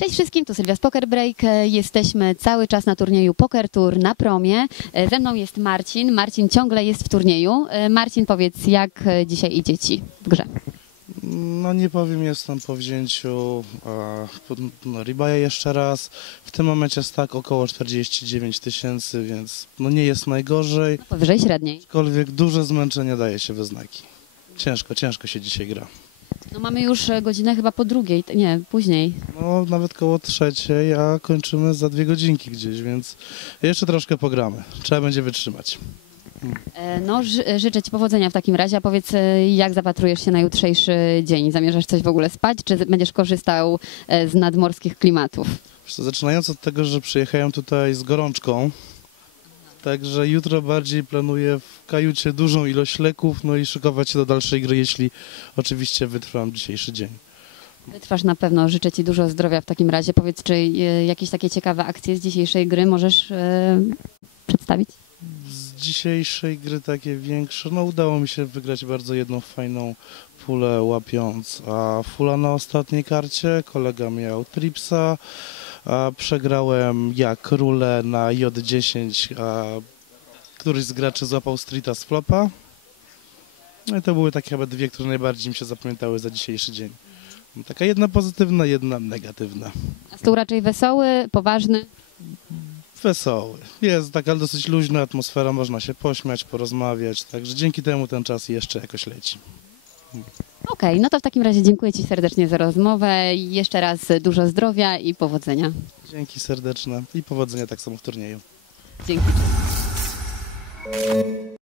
Cześć wszystkim, tu Sylwia z Poker Break. E, Jesteśmy cały czas na turnieju Poker Tour na promie. E, Ze mną jest Marcin. Marcin ciągle jest w turnieju. E, Marcin, powiedz, jak dzisiaj idzie Ci w grze? No nie powiem, jestem po wzięciu no, Ribaja jeszcze raz. W tym momencie jest tak około 49 tysięcy, więc no nie jest najgorzej. Powyżej średniej. Aczkolwiek duże zmęczenie daje się we znaki. Ciężko, ciężko się dzisiaj gra. No mamy już e, godzinę chyba po drugiej, nie, później. No nawet koło trzeciej, a kończymy za dwie godzinki gdzieś, więc jeszcze troszkę pogramy. Trzeba będzie wytrzymać. E, No, ży- życzę Ci powodzenia w takim razie. A powiedz, e, jak zapatrujesz się na jutrzejszy dzień? Zamierzasz coś w ogóle spać, czy będziesz korzystał z nadmorskich klimatów? Zaczynając od tego, że przyjechałem tutaj z gorączką, także jutro bardziej planuję w kajucie dużą ilość leków, no i szykować się do dalszej gry, jeśli oczywiście wytrwam dzisiejszy dzień. Wytrwasz na pewno. Życzę Ci dużo zdrowia w takim razie. Powiedz, czy e, jakieś takie ciekawe akcje z dzisiejszej gry możesz e, przedstawić? Z dzisiejszej gry takie większe, no udało mi się wygrać bardzo jedną fajną pulę łapiąc, a fula na ostatniej karcie, kolega miał tripsa, przegrałem ja królę na J10, a któryś z graczy złapał streeta z flopa. No i to były takie chyba dwie, które najbardziej mi się zapamiętały za dzisiejszy dzień. Taka jedna pozytywna, jedna negatywna. A Stół raczej wesoły, poważny. Wesoły. Jest taka dosyć luźna atmosfera, można się pośmiać, porozmawiać, także dzięki temu ten czas jeszcze jakoś leci. Okej, no to w takim razie dziękuję Ci serdecznie za rozmowę. Jeszcze raz dużo zdrowia i powodzenia. Dzięki serdeczne i powodzenia tak samo w turnieju. Dzięki.